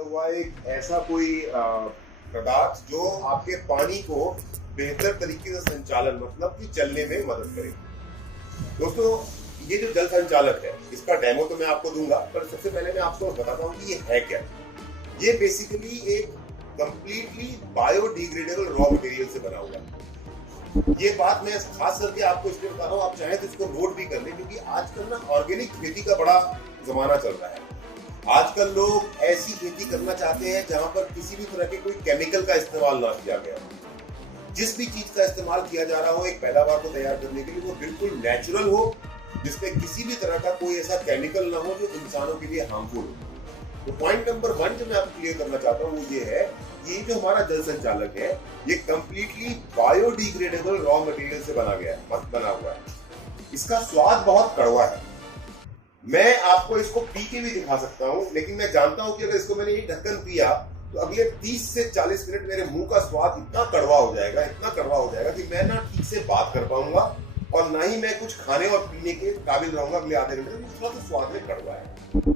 बनता हुआ एक ऐसा कोई पदार्थ जो आपके पानी को बेहतर तरीके से संचालन मतलब कि चलने में मदद करे। दोस्तों, ये जो जल संचालक है इसका डेमो तो मैं आपको दूंगा, पर सबसे पहले मैं आपको बताता हूँ कि ये है क्या। ये बेसिकली एक कंप्लीटली बायोडिग्रेडेबल रॉ मटेरियल से बना हुआ है। ये बात मैं खास करके आपको इसलिए बता रहा हूँ, आप चाहें तो इसको नोट भी कर लें, क्योंकि आजकल ना ऑर्गेनिक खेती का बड़ा जमाना चल रहा है। आजकल लोग ऐसी खेती करना चाहते हैं जहां पर किसी भी तरह के कोई केमिकल का इस्तेमाल ना किया गया हो। जिस भी चीज का इस्तेमाल किया जा रहा हो एक पैदावार को तैयार करने के लिए, वो बिल्कुल नेचुरल हो, जिसमें किसी भी तरह का कोई ऐसा केमिकल ना हो जो इंसानों के लिए हार्मफुल हो। तो पॉइंट नंबर 1 जो मैं आपको क्लियर करना चाहता हूँ वो ये है, ये जो हमारा जल संचालक है ये कंप्लीटली बायोडिग्रेडेबल रॉ मटेरियल से बना हुआ है। इसका स्वाद बहुत कड़वा है। मैं आपको इसको पी के भी दिखा सकता हूं, लेकिन मैं जानता हूं कि अगर इसको मैंने ये ढक्कन पिया तो अगले 30 से 40 मिनट मेरे मुंह का स्वाद इतना कड़वा हो जाएगा कि मैं ना ठीक से बात कर पाऊंगा और ना ही मैं कुछ खाने और पीने के काबिल रहूंगा अगले आधे घंटे में। थोड़ा सा स्वाद में कड़वा है।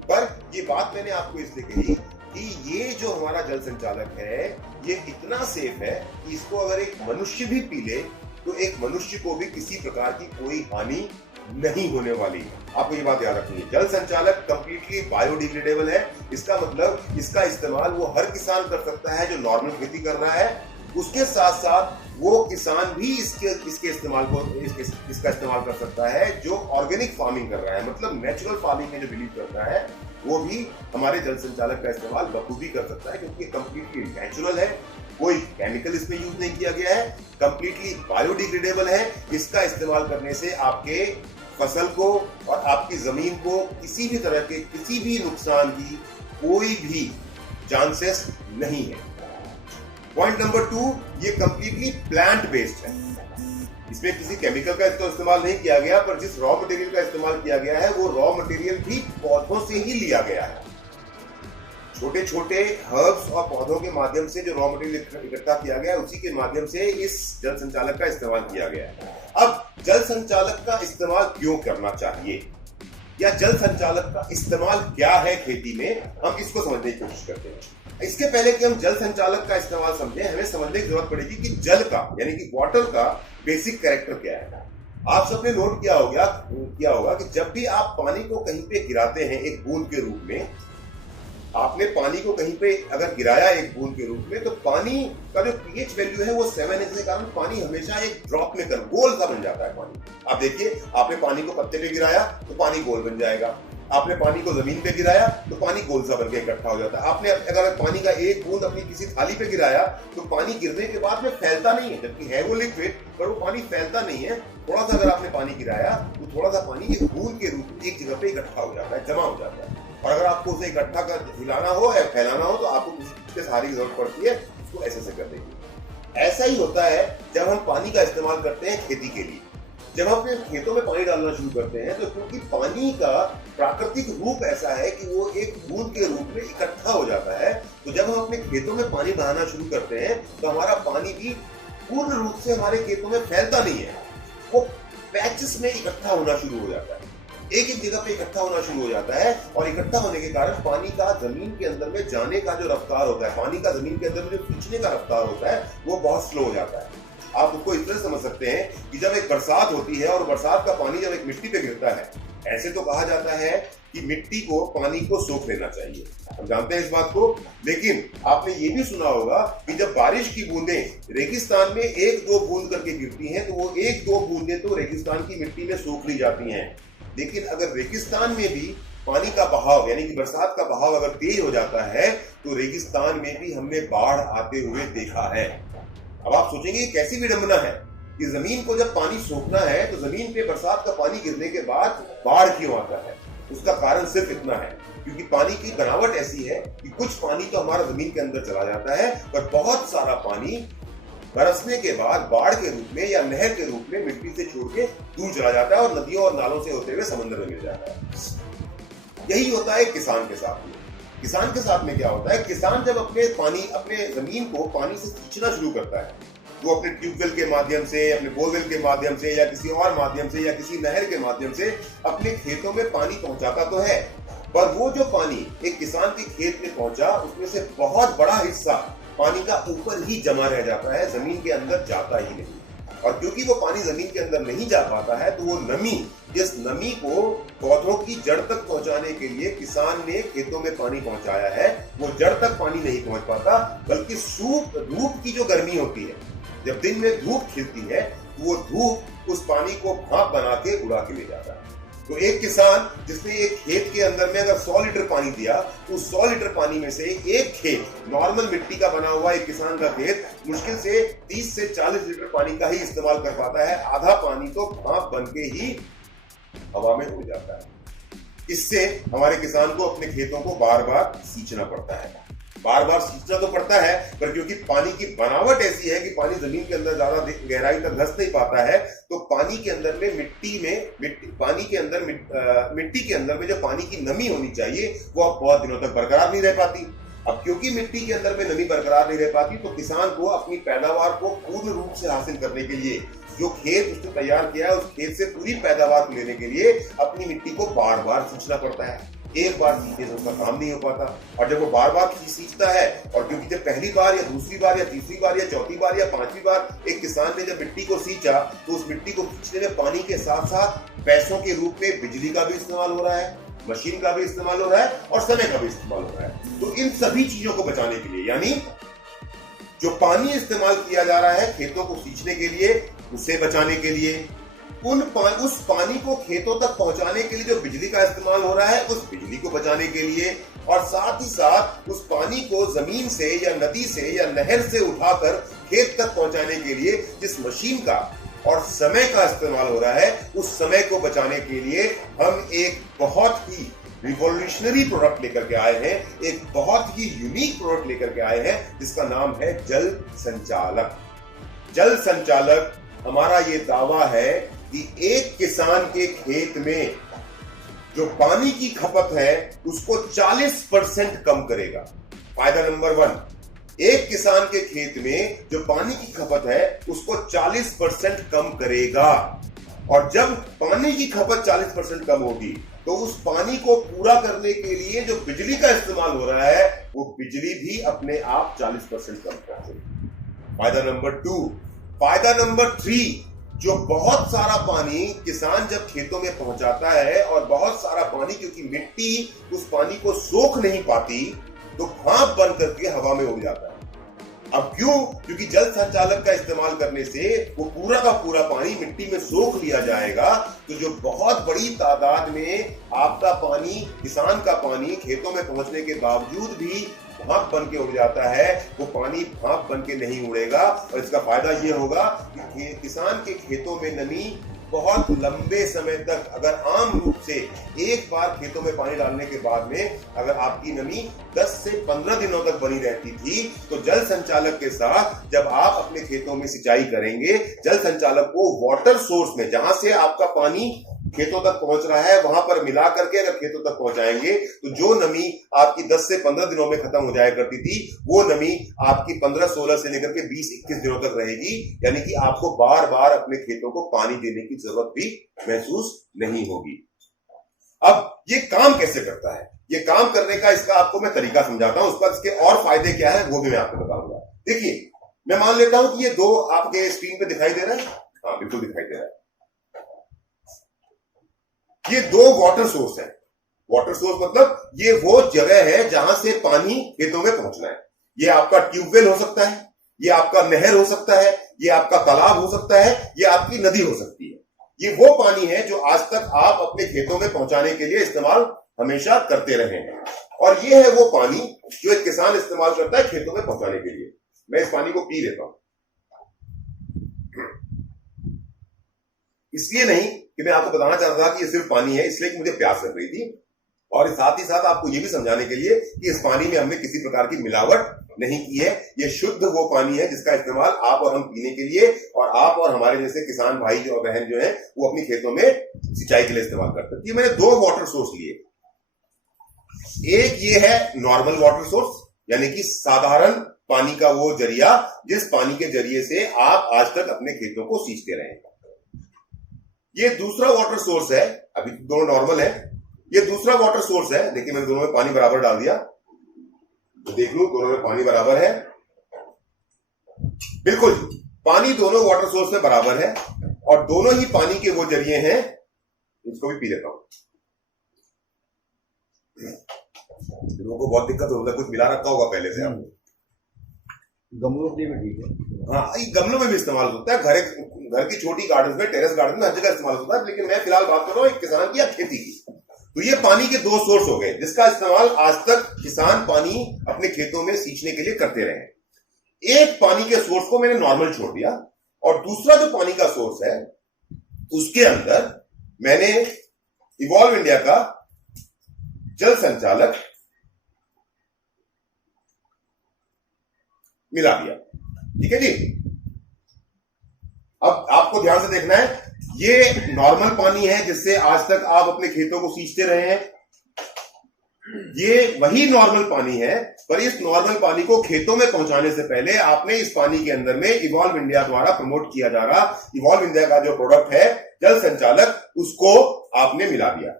पर ये बात मैंने आपको इसलिए कही कि ये जो हमारा जल संचालक है ये इतना सेफ है कि इसको अगर एक मनुष्य भी पी ले तो एक मनुष्य को भी किसी प्रकार की कोई हानि नहीं होने वाली। आपको ये बात याद रखनी है। जल संचालक कंप्लीटली बायोडिग्रेडेबल है। इसका मतलब इसका इस्तेमाल वो हर किसान कर सकता है जो नॉर्मल खेती कर रहा है। उसके साथ साथ वो किसान भी इसका इस्तेमाल कर सकता है जो ऑर्गेनिक फार्मिंग कर रहा है, मतलब नेचुरल फार्मिंग में जो बिलीव करता है वो भी हमारे जल संचालक का इस्तेमाल बखूबी कर सकता है, क्योंकि कंप्लीटली नेचुरल है। कोई केमिकल इसमें यूज नहीं किया गया है, कंप्लीटली बायोडिग्रेडेबल है। इसका इस्तेमाल करने से आपके फसल को और आपकी जमीन को किसी भी तरह के किसी भी नुकसान की कोई भी चांसेस नहीं है। पॉइंट नंबर 2, ये कंप्लीटली प्लांट बेस्ड है। इसमें किसी केमिकल का इस्तेमाल नहीं किया गया, पर जिस रॉ मटेरियल का इस्तेमाल किया गया है वो रॉ मटेरियल भी पौधों से ही लिया गया है। छोटे छोटे हर्ब्स और पौधों के माध्यम से जो रॉ मटेरियल इकट्ठा किया गया है उसी के माध्यम से इस जल संचालक का इस्तेमाल किया गया है। अब जल संचालक का इस्तेमाल क्यों करना चाहिए या जल संचालक का इस्तेमाल क्या है खेती में, हम इसको समझने की कोशिश करते हैं। इसके पहले कि हम जल संचालक का इस्तेमाल समझें, हमें समझने की जरूरत पड़ेगी कि जल का यानी कि वाटर का बेसिक कैरेक्टर क्या है। आप सबने नोट किया होगा कि जब भी आप पानी को कहीं पे गिराते हैं एक बूंद के रूप में, आपने पानी को कहीं पे अगर गिराया एक बूंद के रूप में, तो पानी का जो पीएच वैल्यू है वो 7 है, जिसके कारण पानी हमेशा एक ड्रॉप में गोल सा बन जाता है पानी। आप देखिए, आपने पानी को पत्ते पे गिराया तो पानी गोल बन जाएगा, आपने पानी को जमीन पे गिराया तो पानी गोल सा बन के इकट्ठा हो जाता है। आपने अगर पानी का एक बूंद अपनी किसी थाली पे गिराया तो पानी गिरने के बाद में फैलता नहीं है, जबकि है वो लिक्विड, पर वो पानी फैलता नहीं है। थोड़ा सा अगर आपने पानी गिराया तो थोड़ा सा पानी एक बूंद के रूप में एक जगह पे इकट्ठा हो जाता है, जमा हो जाता है। और अगर आपको उसे इकट्ठा कर हिलाना हो या फैलाना हो तो आपको किसी सहारे की जरूरत पड़ती है, उसको ऐसे कर देंगे। ऐसा ही होता है जब हम पानी का इस्तेमाल करते हैं खेती के लिए। जब हम अपने खेतों में पानी डालना शुरू करते हैं तो क्योंकि पानी का प्राकृतिक रूप ऐसा है कि वो एक बूंद के रूप में इकट्ठा हो जाता है, तो जब हम अपने खेतों में पानी बहाना शुरू करते हैं तो हमारा पानी भी पूर्ण रूप से हमारे खेतों में फैलता नहीं है, वो पैचेस में इकट्ठा होना शुरू हो जाता है, एक एक जगह पे इकट्ठा होना शुरू हो जाता है। और इकट्ठा होने के कारण पानी का जमीन के अंदर में जाने का जो रफ्तार होता है, पानी का जमीन के अंदर में जो खींचने का रफ्तार होता है वो बहुत स्लो हो जाता है। आप उसको इस तरह समझ सकते हैं कि जब एक बरसात होती है और बरसात का पानी जब एक मिट्टी पे गिरता है, ऐसे तो कहा जाता है कि मिट्टी को पानी को सोख लेना चाहिए, हम जानते हैं इस बात को। लेकिन आपने ये भी सुना होगा कि जब बारिश की बूंदें रेगिस्तान में 1-2 बूंद करके गिरती हैं तो वो 1-2 बूंदें तो रेगिस्तान की मिट्टी में सोख ली जाती हैं। लेकिन अगर रेगिस्तान में भी पानी का बहाव यानी कि बरसात का बहाव अगर तेज हो जाता है तो रेगिस्तान में भी हमने बाढ़ आते हुए देखा है। अब आप सोचेंगे कैसी विडंबना है कि जमीन को जब पानी सोखना है तो जमीन पे बरसात का पानी गिरने के बाद बाढ़ क्यों आता है। उसका कारण सिर्फ इतना है क्योंकि पानी की बनावट ऐसी है कि कुछ पानी तो हमारा जमीन के अंदर चला जाता है, पर बहुत सारा पानी बरसने के बाद बाढ़ के रूप में या नहर के रूप में मिट्टी से छोड़ के दूर चला जाता है और नदियों और नालों से होते हुए समुद्र में गिर जाता है। यही होता है किसान के साथ में। किसान के साथ में क्या होता है, किसान जब अपने जमीन को पानी से सींचना शुरू करता है, वो अपने ट्यूबवेल के माध्यम से, अपने बोरवेल के माध्यम से या किसी और माध्यम से या किसी नहर के माध्यम से अपने खेतों में पानी पहुंचाता तो है, पर वो जो पानी एक किसान के खेत में पहुंचा, उसमें से बहुत बड़ा हिस्सा पानी का ऊपर ही जमा रह जाता है, जमीन के अंदर जाता ही नहीं। और क्योंकि वो पानी जमीन के अंदर नहीं जा पाता है, तो वो नमी, जिस नमी को पौधों की जड़ तक पहुंचाने के लिए किसान ने खेतों में पानी पहुंचाया है, वो जड़ तक पानी नहीं पहुंच पाता, बल्कि धूप की जो गर्मी होती है, जब दिन में धूप खिलती है, वो धूप उस पानी को भाप बना के उड़ा के ले जाता है। तो एक किसान जिसने एक खेत के अंदर में अगर 100 लीटर पानी दिया, उस 100 लीटर पानी में से एक खेत, नॉर्मल मिट्टी का बना हुआ एक किसान का खेत मुश्किल से 30 से 40 लीटर पानी का ही इस्तेमाल कर पाता है। आधा पानी तो भाप बन के ही हवा में उड़ जाता है। इससे हमारे किसान को अपने खेतों को बार बार सींचना पड़ता है। बार बार सींचना तो पड़ता है, पर क्योंकि पानी की बनावट ऐसी है कि पानी जमीन के अंदर ज्यादा गहराई तक धंस नहीं पाता है, तो पानी के अंदर में मिट्टी के अंदर में जो पानी की नमी होनी चाहिए, वो अब बहुत दिनों तक बरकरार नहीं रह पाती। अब क्योंकि मिट्टी के अंदर में नमी बरकरार नहीं रह पाती, तो किसान को अपनी पैदावार को पूर्ण रूप से हासिल करने के लिए, जो खेत उसने तैयार किया है, उस खेत से पूरी पैदावार लेने के लिए अपनी मिट्टी को बार बार सींचना पड़ता है। एक बार सींचने से उसका काम नहीं हो पाता, और जब वो बार बार सींचता है, और क्योंकि जब पहली बार या दूसरी बार या तीसरी बार या चौथी बार या पांचवी बार एक किसान ने जब मिट्टी को सींचा, तो उस मिट्टी को सींचने में पानी के साथ साथ पैसों के रूप में बिजली का भी इस्तेमाल हो रहा है, मशीन का भी इस्तेमाल हो रहा है, और समय का भी इस्तेमाल हो रहा है। तो इन सभी चीजों को बचाने के लिए, यानी जो पानी इस्तेमाल किया जा रहा है खेतों को सींचने के लिए, उसे बचाने के लिए, उस पानी को खेतों तक पहुंचाने के लिए जो बिजली का इस्तेमाल हो रहा है, उस बिजली को बचाने के लिए, और साथ ही साथ उस पानी को जमीन से या नदी से या नहर से उठाकर खेत तक पहुंचाने के लिए जिस मशीन का और समय का इस्तेमाल हो रहा है, उस समय को बचाने के लिए हम एक बहुत ही रिवॉल्यूशनरी प्रोडक्ट लेकर के आए हैं, एक बहुत ही यूनिक प्रोडक्ट लेकर के आए हैं, जिसका नाम है जल संचालक। जल संचालक, हमारा ये दावा है कि एक किसान के खेत में जो पानी की खपत है उसको 40% कम करेगा। फायदा नंबर 1, एक किसान के खेत में जो पानी की खपत है उसको 40% कम करेगा। और जब पानी की खपत 40% कम होगी, तो उस पानी को पूरा करने के लिए जो बिजली का इस्तेमाल हो रहा है, वो बिजली भी अपने आप 40% कम करेगी। फायदा नंबर 2। फायदा नंबर 3, जो बहुत सारा पानी किसान जब खेतों में पहुंचाता है, और बहुत सारा पानी क्योंकि मिट्टी उस पानी को सोख नहीं पाती, तो भाप बन करके हवा में उड़ जाता है। अब क्यों? क्योंकि जल संचालक का इस्तेमाल करने से वो पूरा का पूरा पानी मिट्टी में सोख लिया जाएगा। तो जो बहुत बड़ी तादाद में आपका पानी, किसान का पानी खेतों में पहुंचने के बावजूद भी भाप बन के उड़ जाता है, वो पानी भाप बन के नहीं उड़ेगा। और इसका फायदा ये होगा कि किसान के खेतों में नमी बहुत लंबे समय तक, अगर आम रूप से एक बार खेतों में पानी डालने के बाद में अगर आपकी नमी 10 से 15 दिनों तक बनी रहती थी, तो जल संचालक के साथ जब आप अपने खेतों में सिंचाई करेंगे, जल संचालक को वाटर सोर्स में, जहां से आपका पानी खेतों तक पहुंच रहा है, वहां पर मिला करके अगर खेतों तक पहुंचाएंगे, तो जो नमी आपकी 10 से 15 दिनों में खत्म हो जाया करती थी, वो नमी आपकी 15-16 से लेकर के 20-21 दिनों तक रहेगी। यानी कि आपको बार बार अपने खेतों को पानी देने की जरूरत भी महसूस नहीं होगी। अब ये काम कैसे करता है? ये काम करने का इसका आपको मैं तरीका समझाता हूं, उस पर इसके और फायदे क्या है वो भी मैं आपको बताऊंगा। देखिए, मैं मान लेता हूं कि ये 2 आपके स्क्रीन पे दिखाई दे रहा है। हाँ, बिल्कुल दिखाई दे रहा है। ये 2 वाटर सोर्स है। वाटर सोर्स मतलब ये वो जगह है जहां से पानी खेतों में पहुंचना है। ये आपका ट्यूबवेल हो सकता है, ये आपका नहर हो सकता है, ये आपका तालाब हो सकता है, ये आपकी नदी हो सकती है। ये वो पानी है जो आज तक आप अपने खेतों में पहुंचाने के लिए इस्तेमाल हमेशा करते रहे हैं। और ये है वो पानी जो एक किसान इस्तेमाल करता है खेतों में पहुंचाने के लिए। मैं इस पानी को पी लेता हूं, इसलिए नहीं कि मैं आपको बताना चाहता था कि ये सिर्फ पानी है, इसलिए कि मुझे प्यास लग रही थी, और साथ ही साथ आपको ये भी समझाने के लिए कि इस पानी में हमने किसी प्रकार की मिलावट नहीं की है। ये शुद्ध वो पानी है जिसका इस्तेमाल आप और हम पीने के लिए, और आप और हमारे जैसे किसान भाई जो बहन जो है वो अपनी खेतों में सिंचाई के लिए इस्तेमाल करते हैं। ये मैंने 2 वाटर सोर्स लिए। एक ये है नॉर्मल वाटर सोर्स, यानी कि साधारण पानी का वो जरिया जिस पानी के जरिए से आप आज तक अपने खेतों को सींचते रहे। ये दूसरा वाटर सोर्स है, अभी दोनों नॉर्मल है, ये है वाटर सोर्स। ये वाटर सोर्स क्या है? ये वाटर सोर्स वो जगह है जहां से पानी खेतों में पहुंचना है। ये आपका ट्यूबवेल हो सकता है, ये आपका तालाब हो सकता है, ये आपकी नदी हो सकती है। ये वो पानी है जो आज तक आप अपने खेतों में पहुंचाने के लिए इस्तेमाल हमेशा करते रहे हैं। और ये है वो पानी जो एक किसान इस्तेमाल करता है खेतों में पहुंचाने के लिए। ये दूसरा वाटर सोर्स है, अभी दोनों नॉर्मल है, ये दूसरा वाटर सोर्स है। देखिए मैंने दोनों में पानी बराबर डाल दिया, तो देख लो दोनों में पानी बराबर है। बिल्कुल पानी दोनों वाटर सोर्स में बराबर है और दोनों ही पानी के वो जरिए हैं। इसको भी पी लेता हूं। लोगों को बहुत दिक्कत होता है, कुछ मिला रखा होगा पहले से आपको। गमलों के लिए भी ठीक है। हाँ, ये गमलों में भी इस्तेमाल होता है, घर की छोटी गार्डन में, टेरेस गार्डन में हर जगह इस्तेमाल होता है। लेकिन मैं फिलहाल बात कर रहा हूं एक किसान की या खेती की। तो ये पानी के दो सोर्स हो गए जिसका इस्तेमाल आज तक किसान पानी अपने खेतों में सींचने के लिए करते रहे। एक पानी के सोर्स को मैंने नॉर्मल छोड़ दिया और दूसरा जो पानी का सोर्स है उसके अंदर मैंने इवॉल्व इंडिया का जल संचालक मिला दिया। ठीक है जी। अब आपको ध्यान से देखना है, ये नॉर्मल पानी है जिससे आज तक आप अपने खेतों को सींचते रहे हैं। ये वही नॉर्मल पानी है, पर इस नॉर्मल पानी को खेतों में पहुंचाने से पहले आपने इस पानी के अंदर में इवॉल्व इंडिया द्वारा प्रमोट किया जा रहा इवॉल्व इंडिया का जो प्रोडक्ट है जल संचालक, उसको आपने मिला दिया।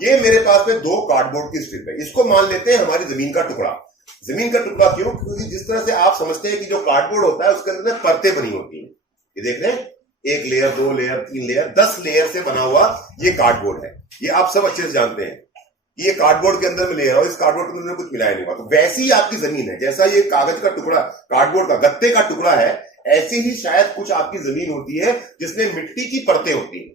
ये मेरे पास में 2 कार्डबोर्ड की स्ट्रिप है। इसको मान लेते हैं हमारी जमीन का टुकड़ा। जमीन का टुकड़ा क्यों? क्योंकि जिस तरह से आप समझते हैं कि जो कार्डबोर्ड होता है उसके अंदर परतें बनी होती हैं। ये देख रहे हैं, 1 लेयर, 2 लेयर, 3 लेयर, 10 लेयर से बना हुआ ये कार्डबोर्ड है। ये आप सब अच्छे से जानते हैं। ये कार्डबोर्ड के अंदर में लेयर और इस कार्डबोर्ड के अंदर कुछ मिलाया नहीं हुआ। तो वैसी ही आपकी जमीन है, जैसा ये कागज का टुकड़ा, कार्डबोर्ड का, गत्ते का टुकड़ा है, ऐसे ही शायद कुछ आपकी जमीन होती है जिसमें मिट्टी की परतें होती हैं।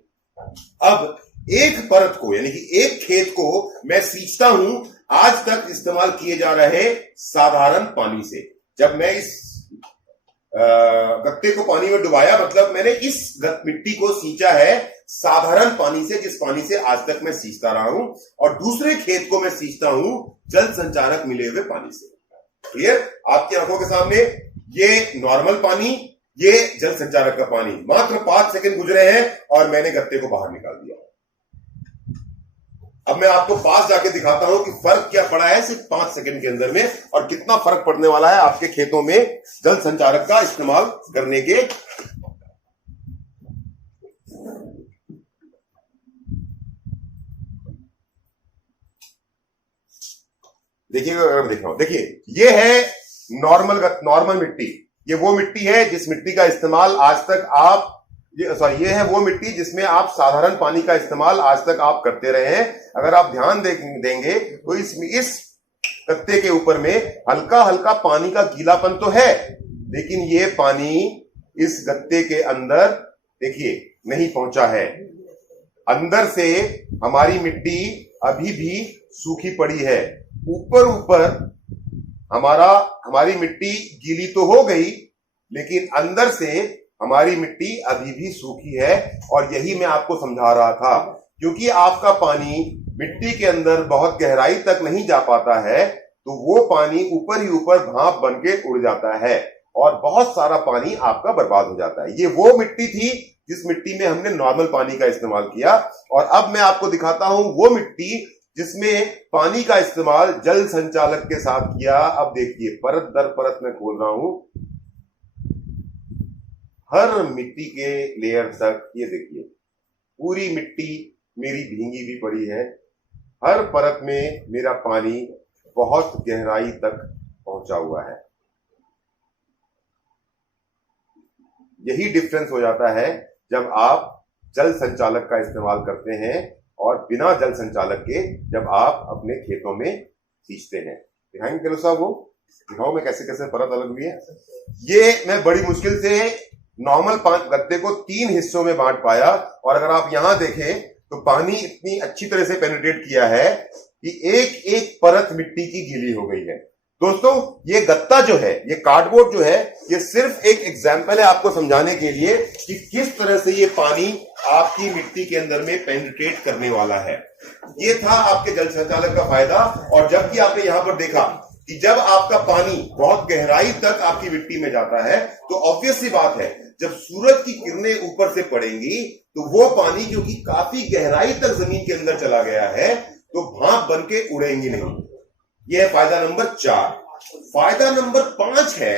अब एक परत को यानी कि एक खेत को मैं सींचता हूं आज तक इस्तेमाल किए जा रहे साधारण पानी से। जब मैं इस गत्ते को पानी में डुबाया, मतलब मैंने इस मिट्टी को सींचा है साधारण पानी से, जिस पानी से आज तक मैं सींचता रहा हूं, और दूसरे खेत को मैं सींचता हूं जल संचालक मिले हुए पानी से। क्लियर? आपकी आंखों के सामने ये नॉर्मल पानी, ये जल संचालक का पानी। मात्र 5 सेकंड गुजरे हैं और मैंने गत्ते को बाहर निकाल दिया। अब मैं आपको पास जाके दिखाता हूं कि फर्क क्या पड़ा है सिर्फ 5 सेकंड के अंदर में, और कितना फर्क पड़ने वाला है आपके खेतों में जल संचालक का इस्तेमाल करने के। देखिए अगर देख रहा हूं, देखिए ये है नॉर्मल मिट्टी। ये वो मिट्टी है जिस मिट्टी का इस्तेमाल आज तक आप ये है वो मिट्टी जिसमें आप साधारण पानी का इस्तेमाल आज तक आप करते रहे हैं। अगर आप ध्यान देंगे तो इस गत्ते के ऊपर में हल्का हल्का पानी का गीलापन तो है, लेकिन ये पानी इस गत्ते के अंदर देखिए नहीं पहुंचा है। अंदर से हमारी मिट्टी अभी भी सूखी पड़ी है। ऊपर हमारी मिट्टी गीली तो हो गई, लेकिन अंदर से हमारी मिट्टी अभी भी सूखी है। और यही मैं आपको समझा रहा था, क्योंकि आपका पानी मिट्टी के अंदर बहुत गहराई तक नहीं जा पाता है, तो वो पानी ऊपर ही ऊपर भाप बन के उड़ जाता है और बहुत सारा पानी आपका बर्बाद हो जाता है। ये वो मिट्टी थी जिस मिट्टी में हमने नॉर्मल पानी का इस्तेमाल किया, और अब मैं आपको दिखाता हूं वो मिट्टी जिसमें पानी का इस्तेमाल जल संचालक के साथ किया। अब देखिए परत दर परत में खोल रहा हूं, हर मिट्टी के लेयर तक ये देखिए पूरी मिट्टी मेरी भींगी भी पड़ी है। हर परत में मेरा पानी बहुत गहराई तक पहुंचा हुआ है। यही डिफरेंस हो जाता है जब आप जल संचालक का इस्तेमाल करते हैं और बिना जल संचालक के जब आप अपने खेतों में सींचते हैं। दिखाएंगे केलो साहब, वो दिखाओ मैं कैसे कैसे परत अलग हुई है। ये मैं बड़ी मुश्किल से नॉर्मल गत्ते को 3 हिस्सों में बांट पाया, और अगर आप यहां देखें तो पानी इतनी अच्छी तरह से पेनिट्रेट किया है कि एक एक परत मिट्टी की गीली हो गई है। दोस्तों ये गत्ता जो है, ये कार्डबोर्ड जो है, ये सिर्फ एक एग्जाम्पल है आपको समझाने के लिए कि किस तरह से ये पानी आपकी मिट्टी के अंदर में पेनिट्रेट करने वाला है। ये था आपके जल संचालक का फायदा। और जबकि आपने यहां पर देखा कि जब आपका पानी बहुत गहराई तक आपकी मिट्टी में जाता है, तो ऑब्वियस सी बात है जब सूरज की किरणें ऊपर से पड़ेंगी तो वो पानी क्योंकि काफी गहराई तक जमीन के अंदर चला गया है, तो भाप बन के उड़ेंगी नहीं। यह है फायदा नंबर 4। फायदा नंबर 5 है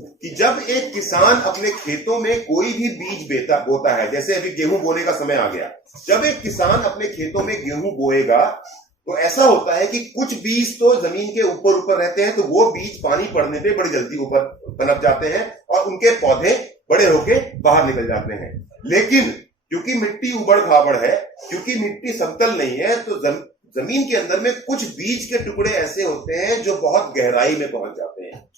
कि जब एक किसान अपने खेतों में कोई भी बीज बोता है, जैसे अभी गेहूं बोने का समय आ गया, जब एक किसान अपने खेतों में गेहूं बोएगा तो ऐसा होता है कि कुछ बीज तो जमीन के ऊपर ऊपर रहते हैं, तो वो बीज पानी पड़ने पे बड़ी जल्दी ऊपर पनप जाते हैं और उनके पौधे बड़े होके बाहर निकल जाते हैं। लेकिन क्योंकि मिट्टी उबड़ खाबड़ है, क्योंकि मिट्टी समतल नहीं है, तो जमीन के अंदर में कुछ बीज के टुकड़े ऐसे होते हैं जो बहुत गहराई में पहुंच जाते हैं,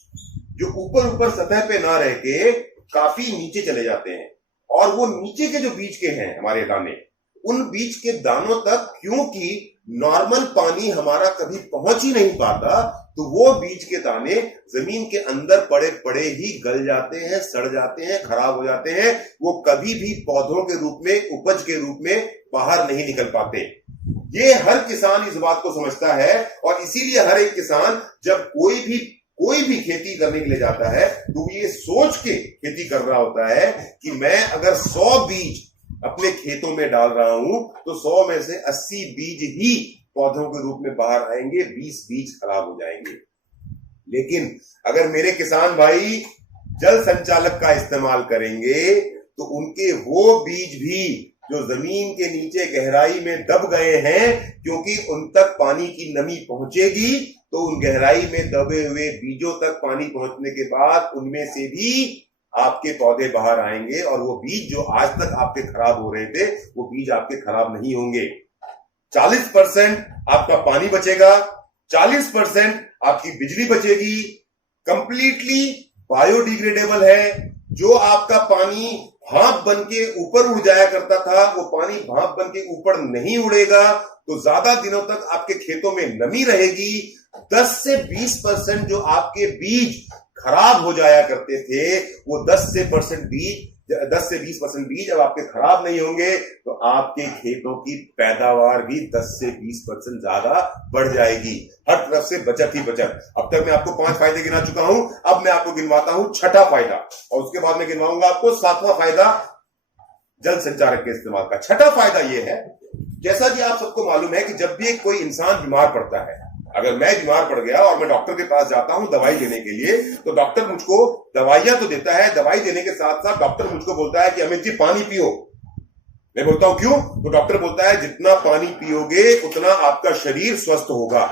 जो ऊपर ऊपर सतह पे ना रह के काफी नीचे चले जाते हैं। और वो नीचे के जो बीज के हैं हमारे दाने, उन बीज के दानों तक क्योंकि नॉर्मल पानी हमारा कभी पहुंच ही नहीं पाता, तो वो बीज के दाने जमीन के अंदर पड़े पड़े ही गल जाते हैं, सड़ जाते हैं, खराब हो जाते हैं। वो कभी भी पौधों के रूप में, उपज के रूप में बाहर नहीं निकल पाते। ये हर किसान इस बात को समझता है और इसीलिए हर एक किसान जब कोई भी खेती करने के लिए जाता है तो ये सोच के खेती कर रहा होता है कि मैं अगर 100 बीज अपने खेतों में डाल रहा हूं तो 100 में से 80 बीज ही पौधों के रूप में बाहर आएंगे, 20 बीज खराब हो जाएंगे। लेकिन अगर मेरे किसान भाई जल संचालक का इस्तेमाल करेंगे तो उनके वो बीज भी जो जमीन के नीचे गहराई में दब गए हैं, क्योंकि उन तक पानी की नमी पहुंचेगी, तो उन गहराई में दबे हुए बीजों तक पानी पहुंचने के बाद उनमें से भी आपके पौधे बाहर आएंगे और वो बीज जो आज तक आपके खराब हो रहे थे, वो बीज आपके खराब नहीं होंगे। 40% आपका पानी बचेगा, 40% आपकी बिजली बचेगी, कंप्लीटली बायोडिग्रेडेबल है। जो आपका पानी भाप बन के ऊपर उड़ जाया करता था, वो पानी भाप बन के ऊपर नहीं उड़ेगा, तो ज्यादा दिनों तक आपके खेतों में नमी रहेगी। 10 से 20% जो आपके बीज खराब हो जाया करते थे, वो 10 से 20% बीज अब आपके खराब नहीं होंगे, तो आपके खेतों की पैदावार भी 10 से 20% ज्यादा बढ़ जाएगी। हर तरफ से बचत ही बचत। अब तक मैं आपको 5 फायदे गिना चुका हूं, अब मैं आपको गिनवाता हूं 6ठा फायदा, और उसके बाद मैं गिनवाऊंगा आपको 7वां फायदा जल संचारक के इस्तेमाल का। 6ठा फायदा यह है, जैसा कि आप सबको मालूम है कि जब भी कोई इंसान बीमार पड़ता है, अगर मैं बीमार पड़ गया और मैं डॉक्टर के पास जाता हूं दवाई लेने के लिए, तो डॉक्टर मुझको दवाइयां तो देता है, दवाई देने के साथ साथ डॉक्टर मुझको बोलता है कि अमित जी पानी पियो। मैं बोलता हूं क्यों? तो डॉक्टर बोलता है जितना पानी पियोगे उतना आपका शरीर स्वस्थ होगा।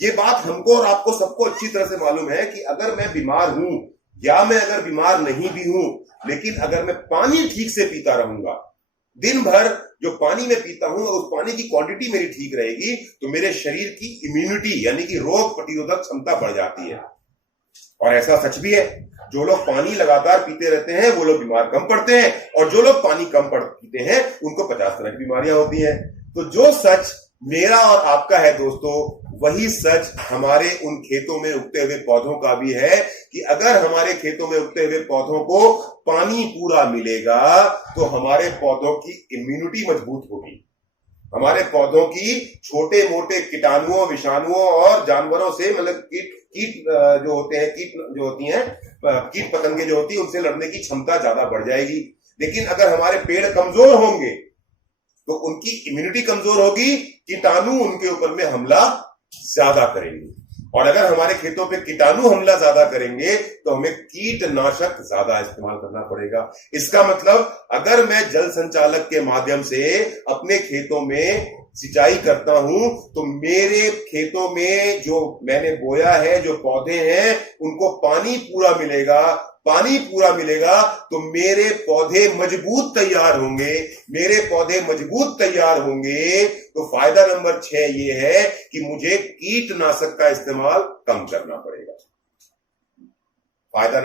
ये बात हमको और आपको सबको अच्छी तरह से मालूम है कि अगर मैं बीमार हूं या मैं अगर बीमार नहीं भी हूं, लेकिन अगर मैं पानी ठीक से पीता रहूंगा, दिन भर जो पानी में पीता हूं और उस पानी की क्वांटिटी मेरी ठीक रहेगी, तो मेरे शरीर की इम्यूनिटी यानी कि रोग प्रतिरोधक क्षमता बढ़ जाती है। और ऐसा सच भी है, जो लोग पानी लगातार पीते रहते हैं वो लोग बीमार कम पड़ते हैं, और जो लोग पानी कम पीते हैं उनको 50 तरह की बीमारियां होती हैं। तो जो सच मेरा और आपका है दोस्तों, वही सच हमारे उन खेतों में उगते हुए पौधों का भी है कि अगर हमारे खेतों में उगते हुए पौधों को पानी पूरा मिलेगा तो हमारे पौधों की इम्यूनिटी मजबूत होगी। हमारे पौधों की छोटे मोटे कीटाणुओं, विषाणुओं और जानवरों से, मतलब कीट जो होते हैं, कीट पतंगे जो होती है, उनसे लड़ने की क्षमता ज्यादा बढ़ जाएगी। लेकिन अगर हमारे पेड़ कमजोर होंगे तो उनकी इम्यूनिटी कमजोर होगी, कीटाणु उनके ऊपर में हमला ज्यादा करेंगे। और अगर हमारे खेतों पे कीटाणु हमला ज्यादा करेंगे तो हमें कीटनाशक ज्यादा इस्तेमाल करना पड़ेगा। इसका मतलब अगर मैं जल संचालक के माध्यम से अपने खेतों में सिंचाई करता हूं तो मेरे खेतों में जो मैंने बोया है, जो पौधे हैं, उनको पानी पूरा मिलेगा। पानी पूरा मिलेगा तो मेरे पौधे मजबूत तैयार होंगे। मेरे पौधे मजबूत तैयार होंगे तो फायदा नंबर 6 ये है कि मुझे कीटनाशक का इस्तेमाल कम करना पड़ेगा। फायदा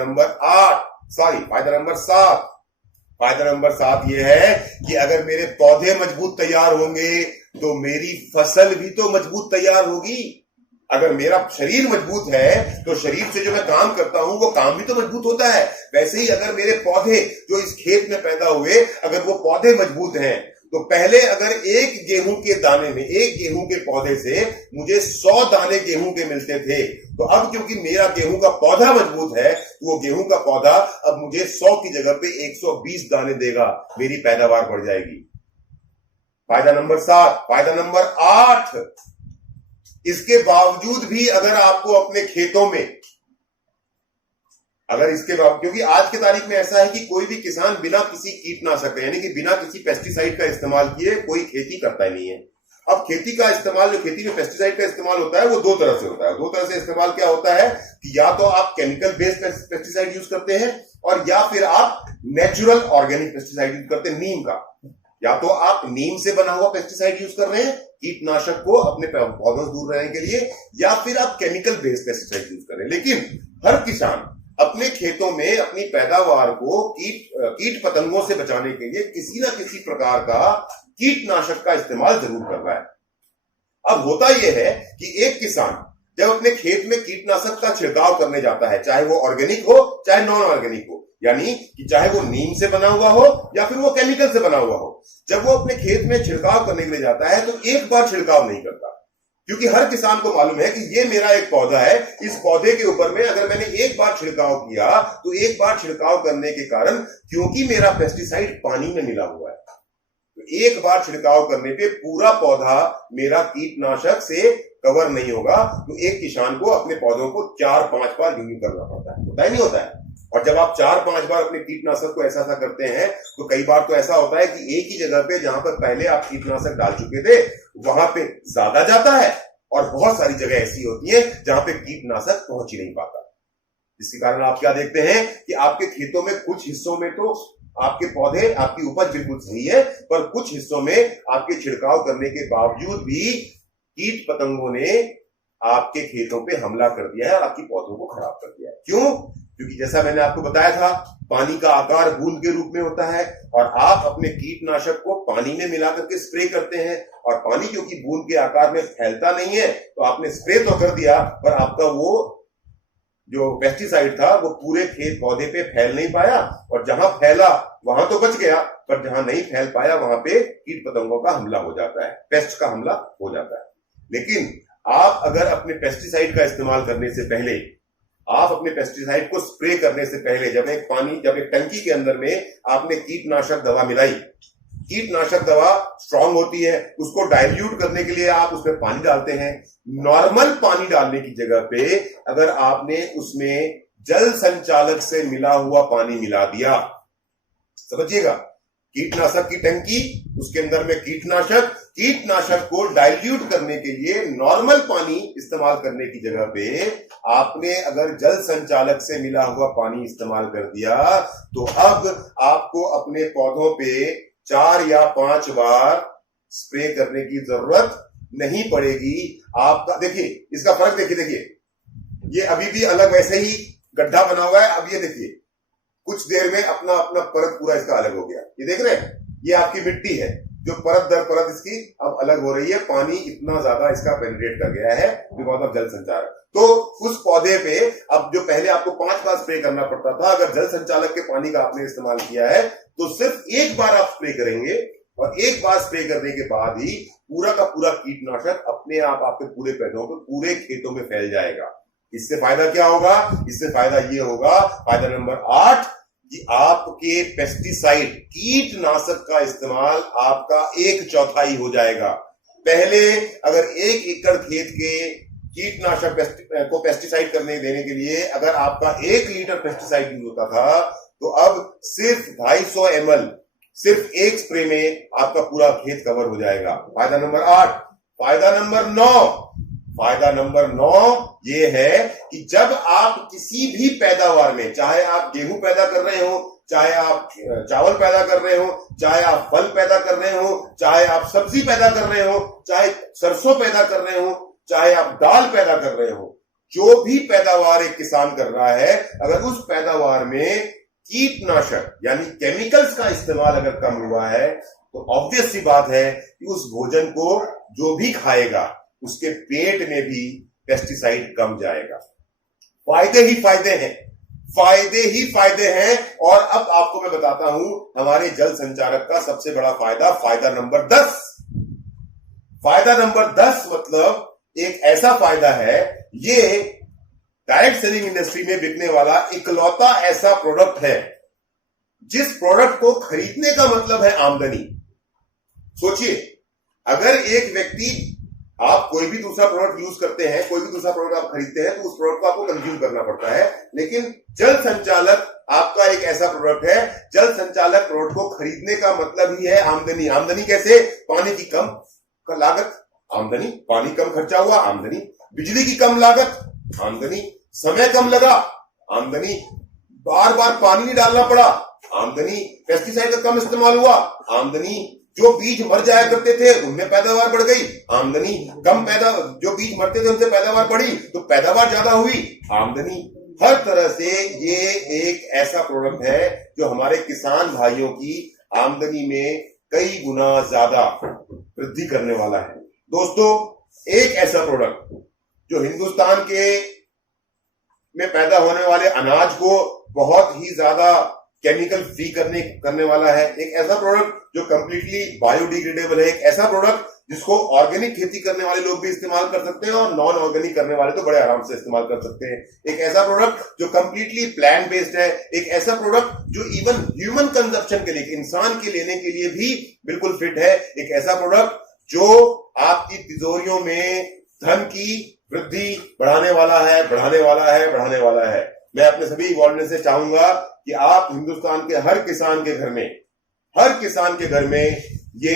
नंबर 7 ये है कि अगर मेरे पौधे मजबूत तैयार होंगे तो मेरी फसल भी तो मजबूत तैयार होगी। अगर मेरा शरीर मजबूत है तो शरीर से जो मैं काम करता हूं वो काम भी तो मजबूत होता है। वैसे ही अगर मेरे पौधे जो इस खेत में पैदा हुए, अगर वो पौधे मजबूत हैं, तो पहले अगर एक गेहूं के दाने में, एक गेहूं के पौधे से मुझे 100 दाने गेहूं के मिलते थे, तो अब क्योंकि मेरा गेहूं का पौधा मजबूत है, तो वो गेहूं का पौधा अब मुझे 100 की जगह पे 120 दाने देगा, मेरी पैदावार बढ़ जाएगी। फायदा नंबर 7। फायदा नंबर 8, इसके बावजूद भी अगर आपको अपने खेतों में अगर इसके बाद, क्योंकि आज की तारीख में ऐसा है कि कोई भी किसान बिना किसी कीटनाशक यानी कि बिना किसी पेस्टिसाइड का इस्तेमाल किए कोई खेती करता ही नहीं है। अब खेती का इस्तेमाल, जो खेती में पेस्टिसाइड का इस्तेमाल होता है वो दो तरह से होता है। दो तरह से इस्तेमाल क्या होता है कि या तो आप केमिकल बेस्ड पेस्टिसाइड यूज करते हैं और या फिर आप नेचुरल ऑर्गेनिक पेस्टिसाइड यूज करते हैं, नीम का। या तो आप नीम से बना हुआ पेस्टिसाइड यूज कर रहे हैं कीटनाशक को अपने पौधों से दूर रहने के लिए, या फिर आप केमिकल बेस्ड पेस्टिसाइड यूज कर रहे हैं। लेकिन हर किसान अपने खेतों में अपनी पैदावार को कीट पतंगों से बचाने के लिए किसी ना किसी प्रकार का कीटनाशक का इस्तेमाल जरूर कर रहा है। अब होता यह है कि एक किसान जब अपने खेत में कीटनाशक का छिड़काव करने जाता है, चाहे वो ऑर्गेनिक हो चाहे नॉन ऑर्गेनिक हो, यानी कि चाहे वो नीम से बना हुआ हो या फिर वो केमिकल से बना हुआ हो, जब वो अपने खेत में छिड़काव करने के लिए जाता है तो एक बार छिड़काव नहीं करता, क्योंकि हर किसान को मालूम है कि ये मेरा एक पौधा है, इस पौधे के ऊपर में अगर मैंने एक बार छिड़काव किया तो एक बार छिड़काव करने के कारण, क्योंकि मेरा पेस्टिसाइड पानी में मिला हुआ है, तो एक बार छिड़काव करने पे पूरा पौधा मेरा कीटनाशक से कवर नहीं होगा। तो एक किसान को अपने पौधों को 4-5 बार यूज करना पड़ता है, होता ही नहीं होता है। और जब आप 4-5 बार अपने कीटनाशक को ऐसा करते हैं तो कई बार तो ऐसा होता है कि एक ही जगह पे जहां पर पहले आप कीटनाशक डाल चुके थे वहां पे ज्यादा जाता है, और बहुत सारी जगह ऐसी होती है जहां पे कीटनाशक पहुंच ही नहीं पाता, जिसके कारण आप क्या देखते हैं कि आपके खेतों में कुछ हिस्सों में तो आपके पौधे, आपकी उपज बिल्कुल सही है, पर कुछ हिस्सों में आपके छिड़काव करने के बावजूद भी कीट पतंगों ने आपके खेतों पे हमला कर दिया है और आपकी पौधों को खराब कर दिया है। क्यों? क्योंकि जैसा मैंने आपको बताया था, पानी का आकार बूंद के रूप में होता है और आप अपने कीटनाशक को पानी में मिलाकर के स्प्रे करते हैं, और पानी क्योंकि बूंद के आकार में फैलता नहीं है तो आपने स्प्रे तो कर दिया, पर आपका वो जो पेस्टिसाइड था वो पूरे खेत पौधे पे फैल नहीं पाया, और जहां फैला वहां तो बच गया, पर जहां नहीं फैल पाया वहां पे कीट पतंगों का हमला हो जाता है, पेस्ट का हमला हो जाता है। लेकिन आप अगर अपने पेस्टिसाइड का इस्तेमाल करने से पहले, आप अपने पेस्टिसाइड को स्प्रे करने से पहले, जब एक टंकी के अंदर में आपने कीटनाशक दवा मिलाई, कीटनाशक दवा स्ट्रांग होती है, उसको डाइल्यूट करने के लिए आप उसमें पानी डालते हैं। नॉर्मल पानी डालने की जगह पे अगर आपने उसमें जल संचालक से मिला हुआ पानी मिला दिया, समझिएगा, कीटनाशक की टंकी, उसके अंदर में कीटनाशक को डाइल्यूट करने के लिए नॉर्मल पानी इस्तेमाल करने की जगह पे आपने अगर जल संचालक से मिला हुआ पानी इस्तेमाल कर दिया, तो अब आपको अपने पौधों पे 4 या 5 बार स्प्रे करने की जरूरत नहीं पड़ेगी। आपका देखिए, इसका फर्क देखिए, ये अभी भी अलग वैसे ही गड्ढा बना हुआ है। अब ये देखिए, कुछ देर में अपना परत पूरा इसका अलग हो गया। ये देख रहे हैं, ये आपकी मिट्टी है जो परत दर परत इसकी अब अलग हो रही है, पानी इतना ज्यादा इसका पेनिट्रेट कर गया है बिकॉज ऑफ जल संचार। तो उस पौधे पे अब जो पहले आपको 5 बार स्प्रे करना पड़ता था, अगर जल संचालक के पानी का आपने इस्तेमाल किया है तो सिर्फ एक बार आप स्प्रे करेंगे, और एक बार स्प्रे करने के बाद ही पूरा का पूरा कीटनाशक अपने आप आपके पूरे पौधों पे, पूरे खेतों में फैल जाएगा। इससे फायदा क्या होगा? इससे फायदा ये होगा, फायदा नंबर 8, कि आपके पेस्टिसाइड कीटनाशक का इस्तेमाल आपका 1/4 हो जाएगा। पहले अगर 1 एकड़ खेत के कीटनाशक को पेस्टिसाइड करने देने के लिए अगर आपका 1 लीटर पेस्टिसाइड यूज होता था, तो अब सिर्फ 250 ml, सिर्फ एक स्प्रे में आपका पूरा खेत कवर हो जाएगा। फायदा नंबर 8। फायदा नंबर 9 ये है कि जब आप किसी भी पैदावार में, चाहे आप गेहूं पैदा कर रहे हो, चाहे आप चावल पैदा कर रहे हो, चाहे आप फल पैदा कर रहे हो, चाहे आप सब्जी पैदा कर रहे हो, चाहे सरसों पैदा कर रहे हो, चाहे आप दाल पैदा कर रहे हो, जो भी पैदावार एक किसान कर रहा है, अगर उस पैदावार में कीटनाशक यानी केमिकल्स का इस्तेमाल अगर कम हुआ है, तो ऑब्वियस सी बात है कि उस भोजन को जो भी खाएगा उसके पेट में भी पेस्टिसाइड कम जाएगा। फायदे ही फायदे हैं। और अब आपको मैं बताता हूं हमारे जल संचारक का सबसे बड़ा फायदा, फायदा नंबर 10। फायदा नंबर 10 मतलब एक ऐसा फायदा है, ये डायरेक्ट सेलिंग इंडस्ट्री में बिकने वाला इकलौता ऐसा प्रोडक्ट है जिस प्रोडक्ट को खरीदने का मतलब है आमदनी। सोचिए, अगर एक व्यक्ति आप कोई भी दूसरा प्रोडक्ट यूज करते हैं, कोई भी दूसरा प्रोडक्ट आप खरीदते हैं, तो उस प्रोडक्ट को आपको कंज्यूम करना पड़ता है। लेकिन जल संचालक आपका एक ऐसा प्रोडक्ट है, जल संचालक प्रोडक्ट को खरीदने का मतलब ही है आमदनी। आमदनी कैसे? पानी की कम लागत, आमदनी। पानी कम खर्चा हुआ, आमदनी। बिजली की कम लागत, आमदनी। समय कम लगा, आमदनी। बार बार पानी नहीं डालना पड़ा, आमदनी। पेस्टिसाइड का कम इस्तेमाल हुआ, आमदनी। जो बीज मर जाया करते थे उनमें पैदावार बढ़ गई, आमदनी। जो बीज मरते थे उनसे पैदावार बढ़ी तो पैदावार ज्यादा हुई, आमदनी। हर तरह से ये एक ऐसा प्रोडक्ट है जो हमारे किसान भाइयों की आमदनी में कई गुना ज्यादा वृद्धि करने वाला है। दोस्तों, एक ऐसा प्रोडक्ट जो हिंदुस्तान के में पैदा होने वाले अनाज को बहुत ही ज्यादा केमिकल फ्री करने वाला है, एक ऐसा प्रोडक्ट जो कंप्लीटली बायोडिग्रेडेबल है, एक ऐसा प्रोडक्ट जिसको ऑर्गेनिक खेती करने वाले लोग भी इस्तेमाल कर सकते हैं और नॉन ऑर्गेनिक करने वाले तो बड़े आराम से इस्तेमाल कर सकते हैं, एक ऐसा प्रोडक्ट जो कंप्लीटली प्लांट बेस्ड है, एक ऐसा प्रोडक्ट जो इवन ह्यूमन कंजप्शन के लिए, इंसान के लेने के लिए भी बिल्कुल फिट है, एक ऐसा प्रोडक्ट जो आपकी तिजोरियों में धन की वृद्धि बढ़ाने वाला है, बढ़ाने वाला है, बढ़ाने वाला है। मैं अपने सभी वॉलंटियर से चाहूंगा कि आप हिंदुस्तान के हर किसान के घर में ये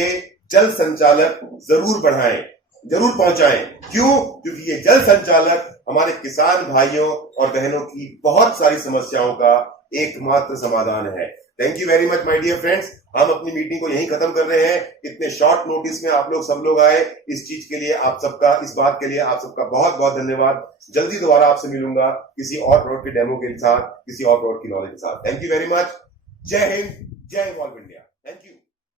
जल संचालक जरूर बढ़ाएं, जरूर पहुंचाएं। क्यों? क्योंकि ये जल संचालक हमारे किसान भाइयों और बहनों की बहुत सारी समस्याओं का एकमात्र समाधान है। Thank you very much my dear friends. हम अपनी मीटिंग को यहीं खत्म कर रहे हैं। इतने शॉर्ट नोटिस में आप लोग सब लोग आए, इस चीज के लिए आप सबका, इस बात के लिए आप सबका बहुत बहुत धन्यवाद। जल्दी दोबारा आपसे मिलूंगा किसी और प्रोडक्ट के डेमो के साथ, किसी और प्रोडक्ट की नॉलेज के साथ। Thank you very much. जय हिंद, जय इवॉल्व इंडिया। Thank you.